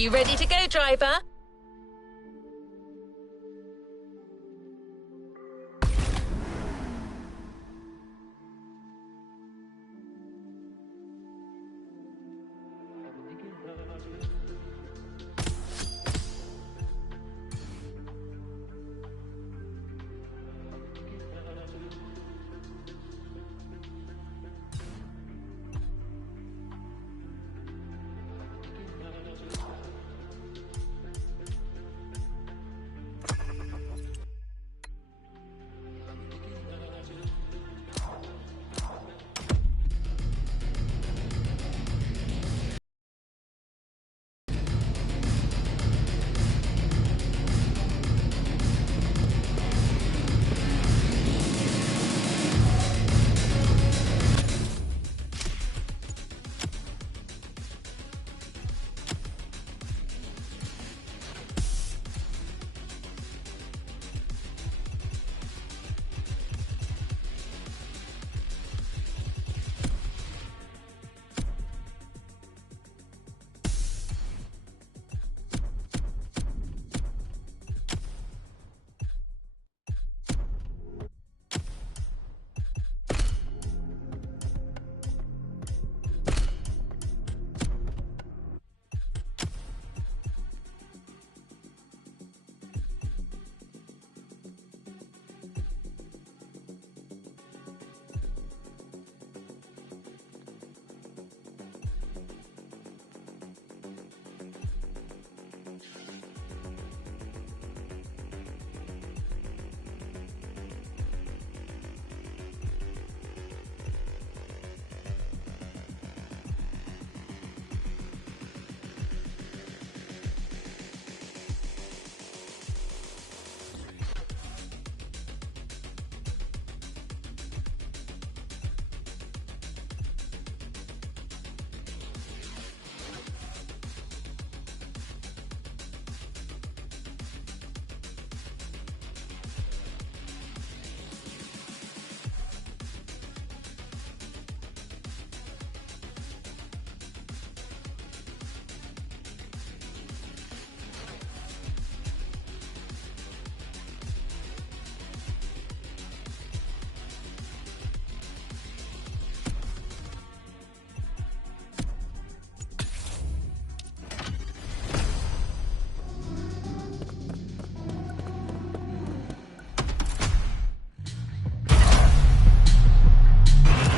you ready to go, driver?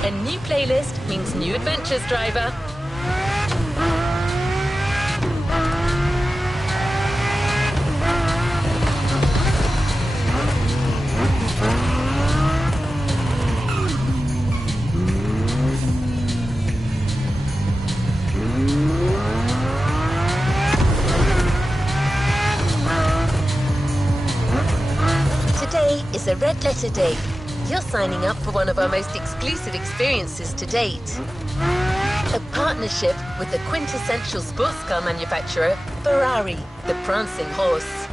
A new playlist means new adventures, driver. Today is a red letter day. You're signing up for one of our most exclusive experiences to date. A partnership with the quintessential sports car manufacturer, Ferrari, the prancing horse.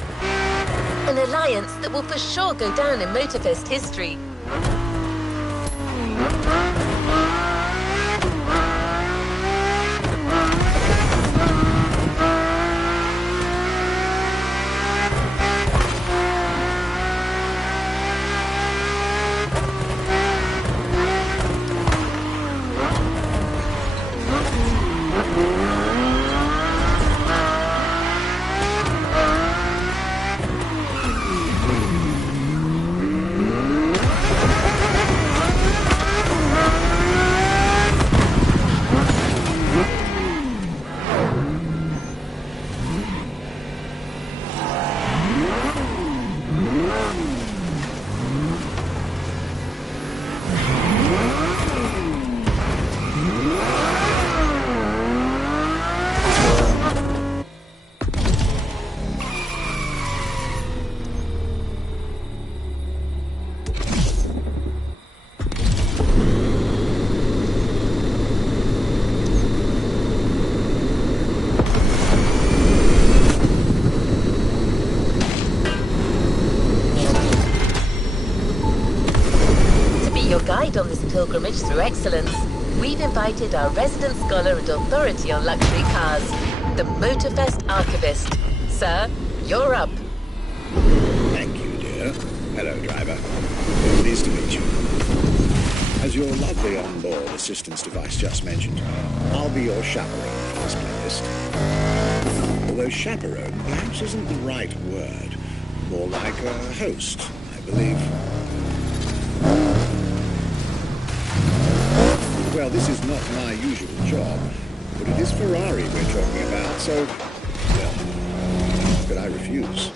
An alliance that will for sure go down in Motorfest history. Guide on this pilgrimage through excellence, we've invited our resident scholar and authority on luxury cars, the Motorfest Archivist. Sir, you're up. Thank you, dear. Hello, driver. Pleased to meet you. As your lovely onboard assistance device just mentioned, I'll be your chaperone for this playlist. Although chaperone perhaps isn't the right word. More like a host, I believe. Well, this is not my usual job, but it is Ferrari we're talking about, so, well, how could I refuse?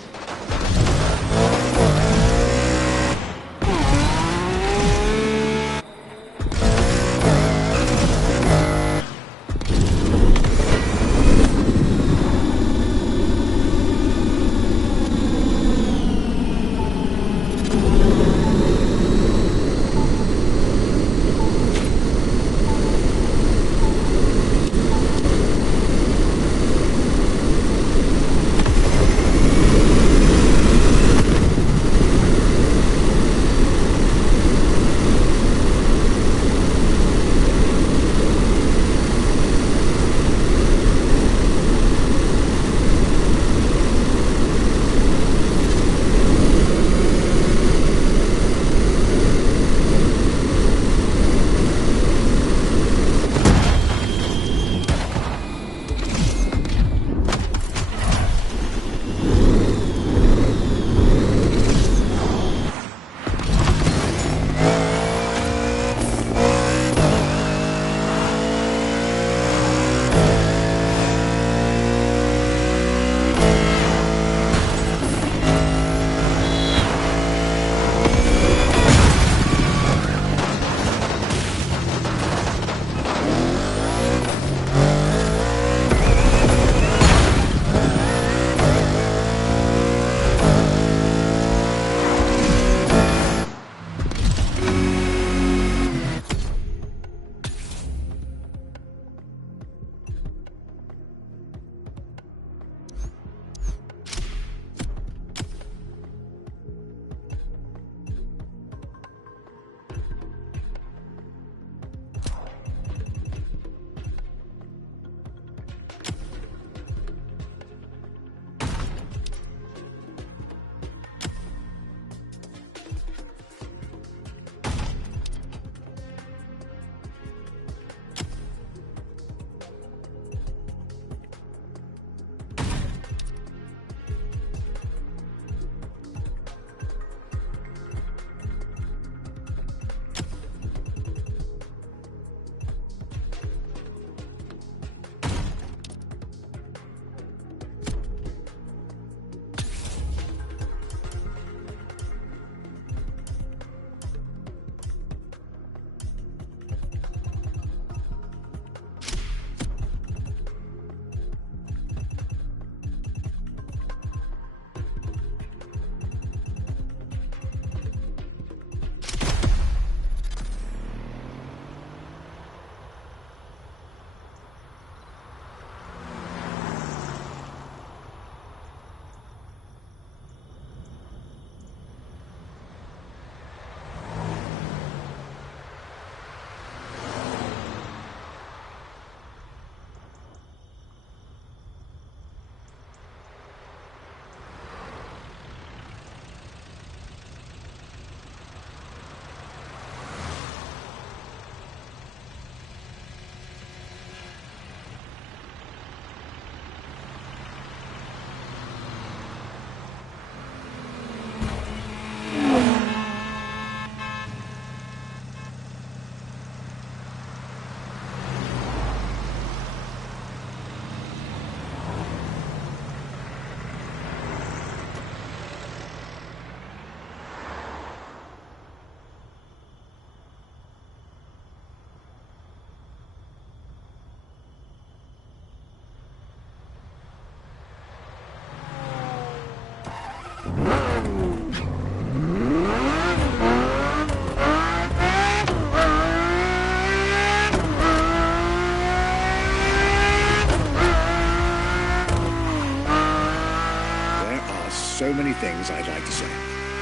So many things I'd like to say.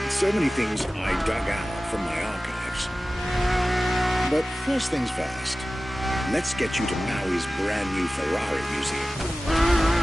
So many things I dug out from my archives. But first things first, let's get you to Maui's brand new Ferrari museum.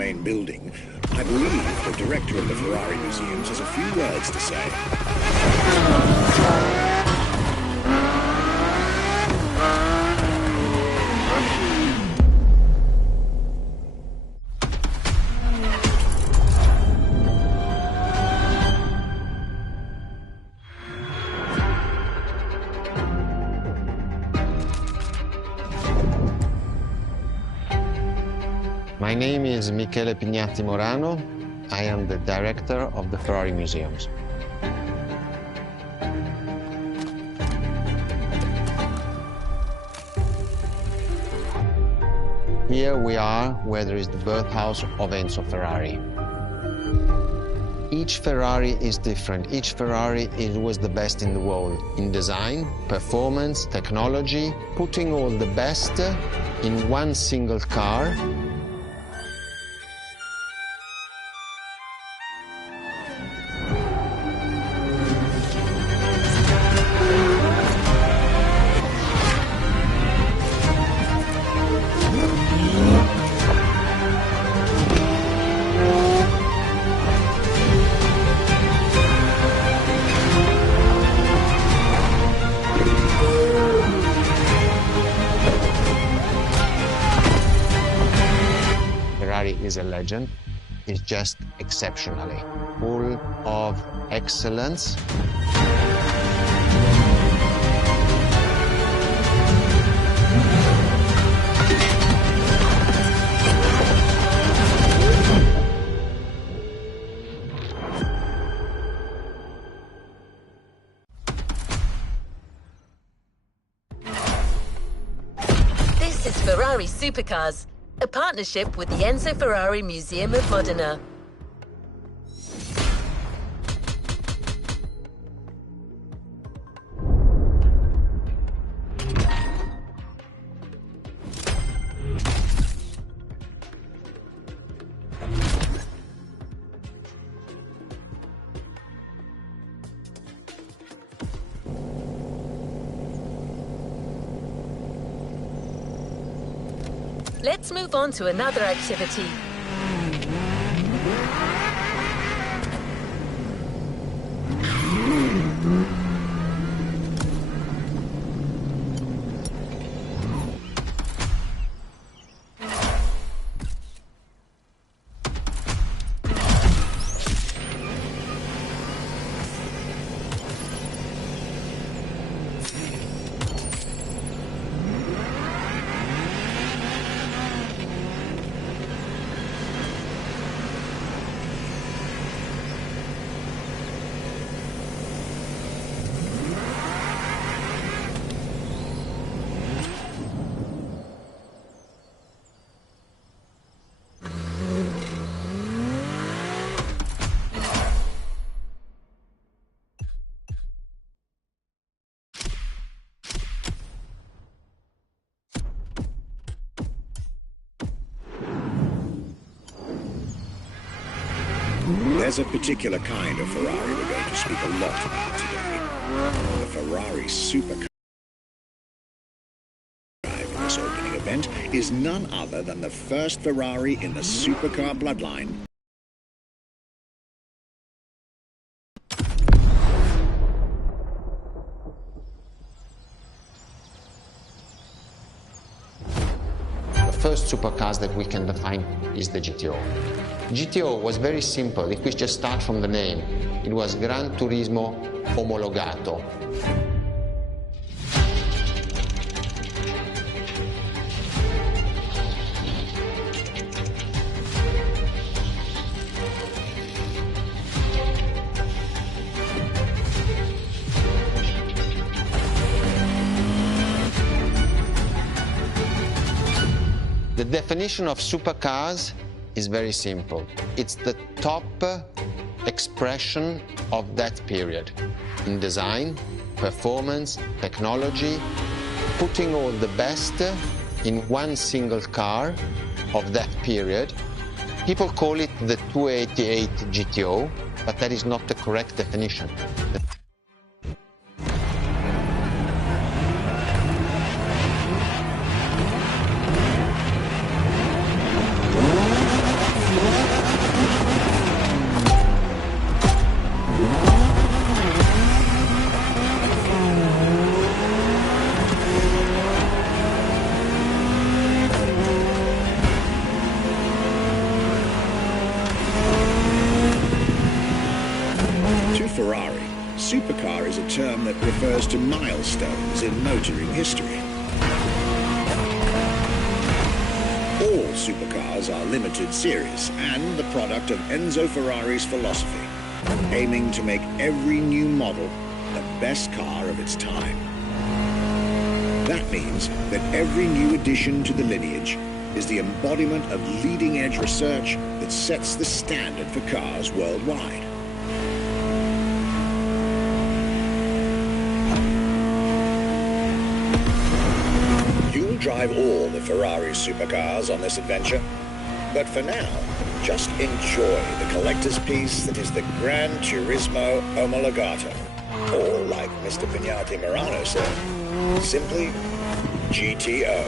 main building, I believe the director of the Ferrari Museums has a few words to say. My name is Michele Pignatti Morano. I am the director of the Ferrari Museums. Here we are where there is the birthhouse of Enzo Ferrari. Each Ferrari is different. Each Ferrari was the best in the world in design, performance, technology, putting all the best in one single car. Ferrari is a legend. It's just exceptionally full of excellence. This is Ferrari Supercars, a partnership with the Enzo Ferrari Museum of Modena. Let's move on to another activity. There's a particular kind of Ferrari we're going to speak a lot about today. The Ferrari Supercar drive in this opening event is none other than the first Ferrari in the supercar bloodline. The first supercars that we can define is the GTO. GTO was very simple. If we just start from the name, it was Gran Turismo Omologato. The definition of supercars is very simple. It's the top expression of that period in design, performance, technology, putting all the best in one single car of that period. People call it the 288 GTO, but that is not the correct definition. supercar is a term that refers to milestones in motoring history. All supercars are limited series and the product of Enzo Ferrari's philosophy, aiming to make every new model the best car of its time. That means that every new addition to the lineage is the embodiment of leading-edge research that sets the standard for cars worldwide. You'll drive all the Ferrari supercars on this adventure, but for now, just enjoy the collector's piece that is the Gran Turismo Omologato, or like Mr. Pignati Morano said, simply GTO.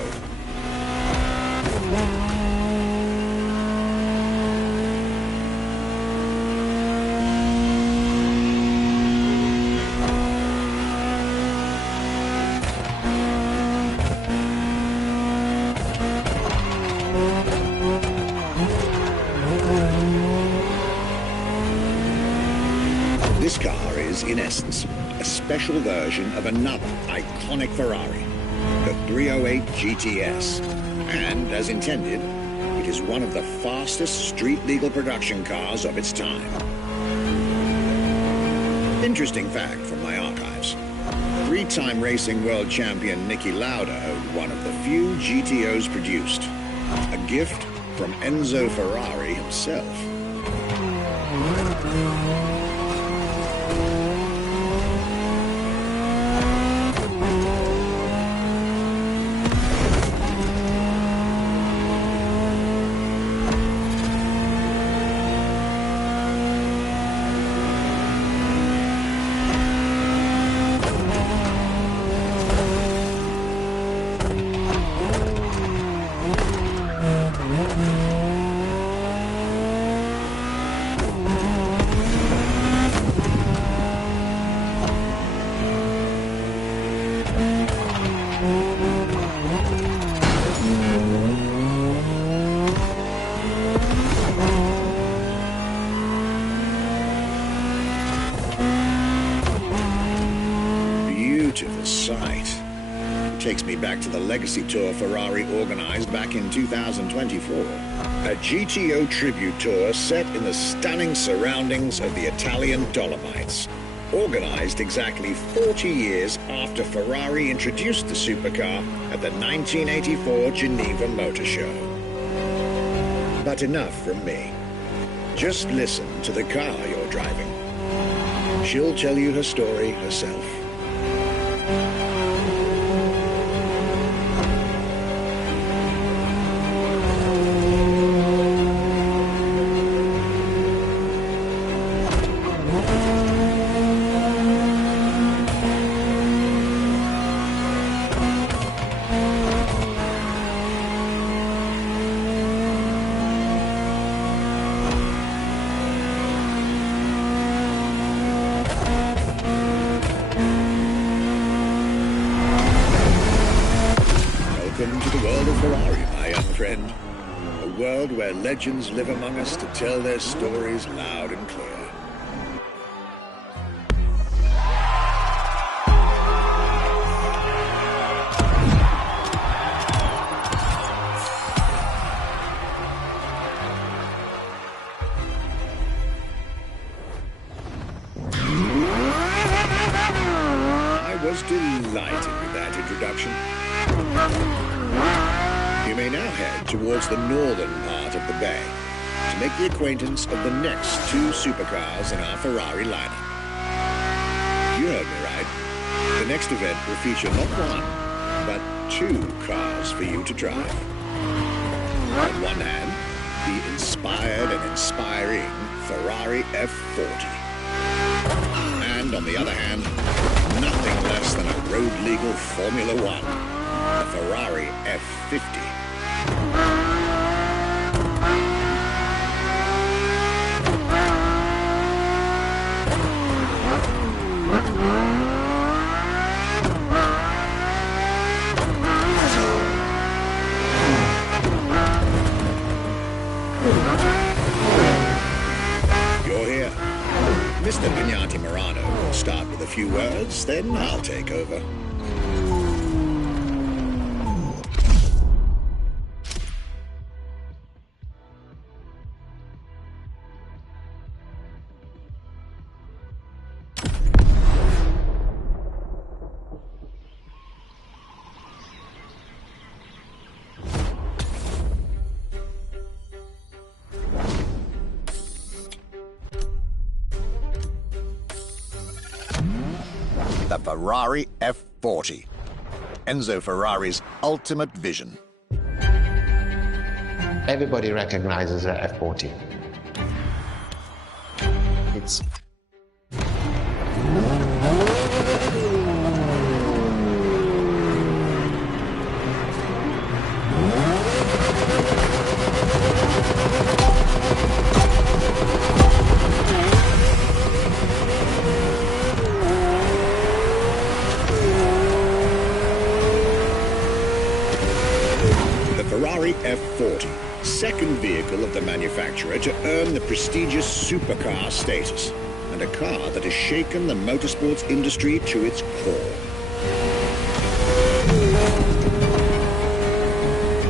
This car is, in essence, a special version of another iconic Ferrari, the 308 GTS, and, as intended, it is one of the fastest street-legal production cars of its time. Interesting fact from my archives. Three-time racing world champion Niki Lauda owned one of the few GTOs produced, a gift from Enzo Ferrari himself. Beautiful sight. It takes me back to the Legacy Tour Ferrari organized back in 2024. A GTO tribute tour set in the stunning surroundings of the Italian Dolomites. Organized exactly 40 years after Ferrari introduced the supercar at the 1984 Geneva Motor Show. But enough from me. Just listen to the car you're driving. She'll tell you her story herself. Welcome to the world of Ferrari, my young friend. A world where legends live among us to tell their stories loud and clear. I was delighted with that introduction. You may now head towards the northern part of the bay to make the acquaintance of the next two supercars in our Ferrari lineup. You heard me right. The next event will feature not one, but two cars for you to drive. On one hand, the inspired and inspiring Ferrari F40. And on the other hand, nothing less than a road-legal Formula One, the Ferrari F50. You're here. Mr. Pignati Morano will start few words, then I'll take over. The Ferrari F40. Enzo Ferrari's ultimate vision. Everybody recognizes the F40. It's Ferrari F40, second vehicle of the manufacturer to earn the prestigious supercar status, and a car that has shaken the motorsports industry to its core.